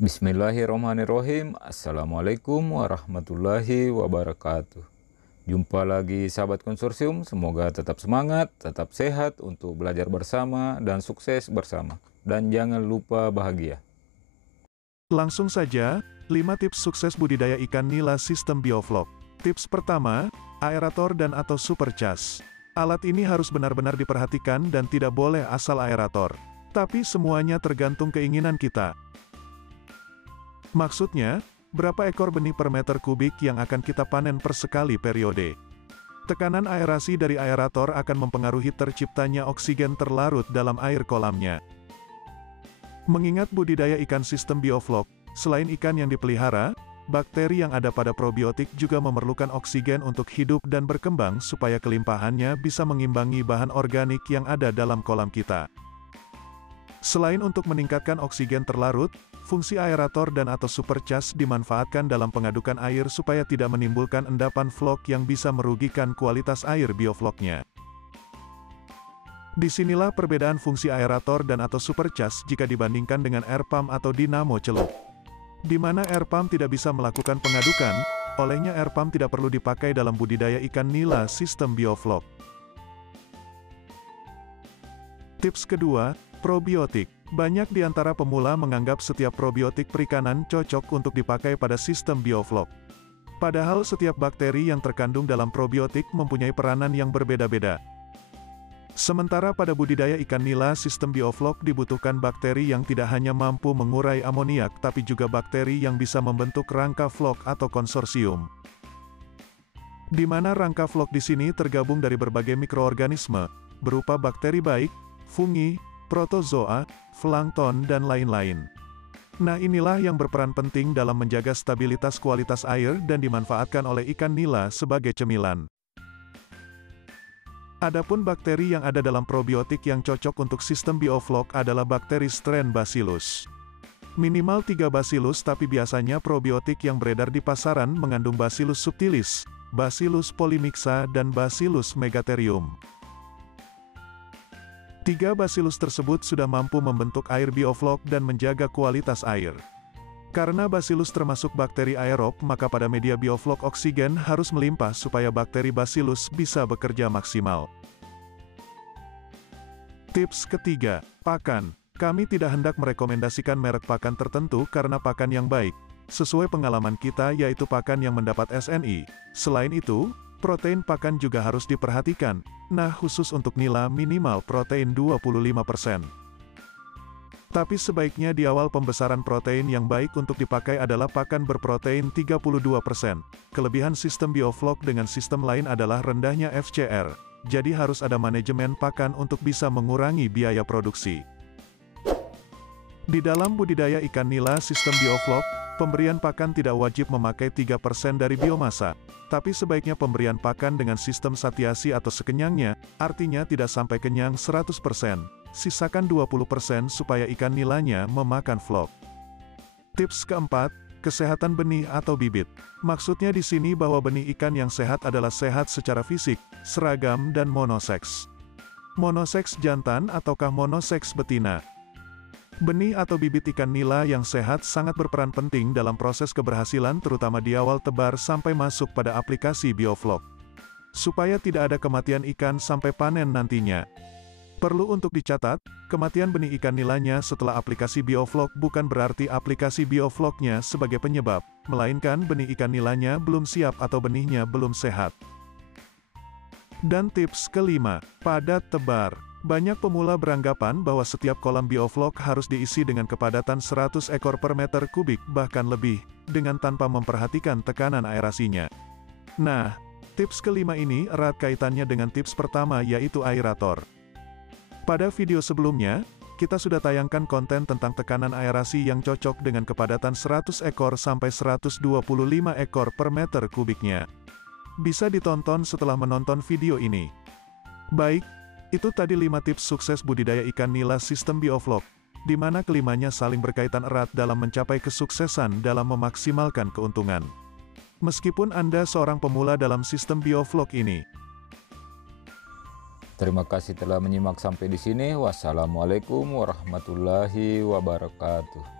Bismillahirrahmanirrahim. Assalamualaikum warahmatullahi wabarakatuh. Jumpa lagi sahabat konsorsium, semoga tetap semangat, tetap sehat untuk belajar bersama dan sukses bersama. Dan jangan lupa bahagia. Langsung saja, 5 tips sukses budidaya ikan nila sistem bioflok. Tips pertama, aerator dan atau supercharge. Alat ini harus benar-benar diperhatikan dan tidak boleh asal aerator. Tapi semuanya tergantung keinginan kita. Maksudnya, berapa ekor benih per meter kubik yang akan kita panen per sekali periode. Tekanan aerasi dari aerator akan mempengaruhi terciptanya oksigen terlarut dalam air kolamnya. Mengingat budidaya ikan sistem bioflok, selain ikan yang dipelihara, bakteri yang ada pada probiotik juga memerlukan oksigen untuk hidup dan berkembang supaya kelimpahannya bisa mengimbangi bahan organik yang ada dalam kolam kita. Selain untuk meningkatkan oksigen terlarut, fungsi aerator dan atau supercharge dimanfaatkan dalam pengadukan air supaya tidak menimbulkan endapan flok yang bisa merugikan kualitas air biofloknya. Disinilah perbedaan fungsi aerator dan atau supercharge jika dibandingkan dengan air pump atau dinamo celup. Di mana air pump tidak bisa melakukan pengadukan, olehnya air pump tidak perlu dipakai dalam budidaya ikan nila sistem bioflok. Tips kedua, probiotik. Banyak di antara pemula menganggap setiap probiotik perikanan cocok untuk dipakai pada sistem bioflok. Padahal setiap bakteri yang terkandung dalam probiotik mempunyai peranan yang berbeda-beda. Sementara pada budidaya ikan nila sistem bioflok dibutuhkan bakteri yang tidak hanya mampu mengurai amoniak tapi juga bakteri yang bisa membentuk rangka flok atau konsorsium. Di mana rangka flok di sini tergabung dari berbagai mikroorganisme, berupa bakteri baik, fungi, protozoa, plankton dan lain-lain. Nah, inilah yang berperan penting dalam menjaga stabilitas kualitas air dan dimanfaatkan oleh ikan nila sebagai cemilan. Adapun bakteri yang ada dalam probiotik yang cocok untuk sistem bioflok adalah bakteri strain Bacillus. Minimal 3 Bacillus, tapi biasanya probiotik yang beredar di pasaran mengandung Bacillus subtilis, Bacillus polymixa dan Bacillus megatherium. 3 Bacillus tersebut sudah mampu membentuk air bioflok dan menjaga kualitas air. Karena Bacillus termasuk bakteri aerob, maka pada media bioflok oksigen harus melimpah supaya bakteri Bacillus bisa bekerja maksimal. Tips ketiga, pakan. Kami tidak hendak merekomendasikan merek pakan tertentu karena pakan yang baik, sesuai pengalaman kita, yaitu pakan yang mendapat SNI. Selain itu, protein pakan juga harus diperhatikan. Nah, khusus untuk nila minimal protein 25%. Tapi sebaiknya di awal pembesaran protein yang baik untuk dipakai adalah pakan berprotein 32%. Kelebihan sistem bioflok dengan sistem lain adalah rendahnya FCR. Jadi harus ada manajemen pakan untuk bisa mengurangi biaya produksi. Di dalam budidaya ikan nila sistem bioflok, pemberian pakan tidak wajib memakai 3% dari biomasa. Tapi sebaiknya pemberian pakan dengan sistem satiasi atau sekenyangnya, artinya tidak sampai kenyang 100%. Sisakan 20% supaya ikan nilanya memakan flok. Tips keempat, kesehatan benih atau bibit. Maksudnya di sini bahwa benih ikan yang sehat adalah sehat secara fisik, seragam dan monoseks. Monoseks jantan ataukah monoseks betina? Benih atau bibit ikan nila yang sehat sangat berperan penting dalam proses keberhasilan terutama di awal tebar sampai masuk pada aplikasi bioflok. Supaya tidak ada kematian ikan sampai panen nantinya. Perlu untuk dicatat, kematian benih ikan nilanya setelah aplikasi bioflok bukan berarti aplikasi biofloknya sebagai penyebab, melainkan benih ikan nilanya belum siap atau benihnya belum sehat. Dan tips kelima, padat tebar. Banyak pemula beranggapan bahwa setiap kolam bioflok harus diisi dengan kepadatan 100 ekor per meter kubik bahkan lebih, dengan tanpa memperhatikan tekanan aerasinya. Nah, tips kelima ini erat kaitannya dengan tips pertama, yaitu aerator. Pada video sebelumnya, kita sudah tayangkan konten tentang tekanan aerasi yang cocok dengan kepadatan 100 ekor sampai 125 ekor per meter kubiknya. Bisa ditonton setelah menonton video ini. Baik, itu tadi 5 tips sukses budidaya ikan nila sistem bioflok, di mana kelimanya saling berkaitan erat dalam mencapai kesuksesan dalam memaksimalkan keuntungan. Meskipun Anda seorang pemula dalam sistem bioflok ini. Terima kasih telah menyimak sampai di sini. Wassalamualaikum warahmatullahi wabarakatuh.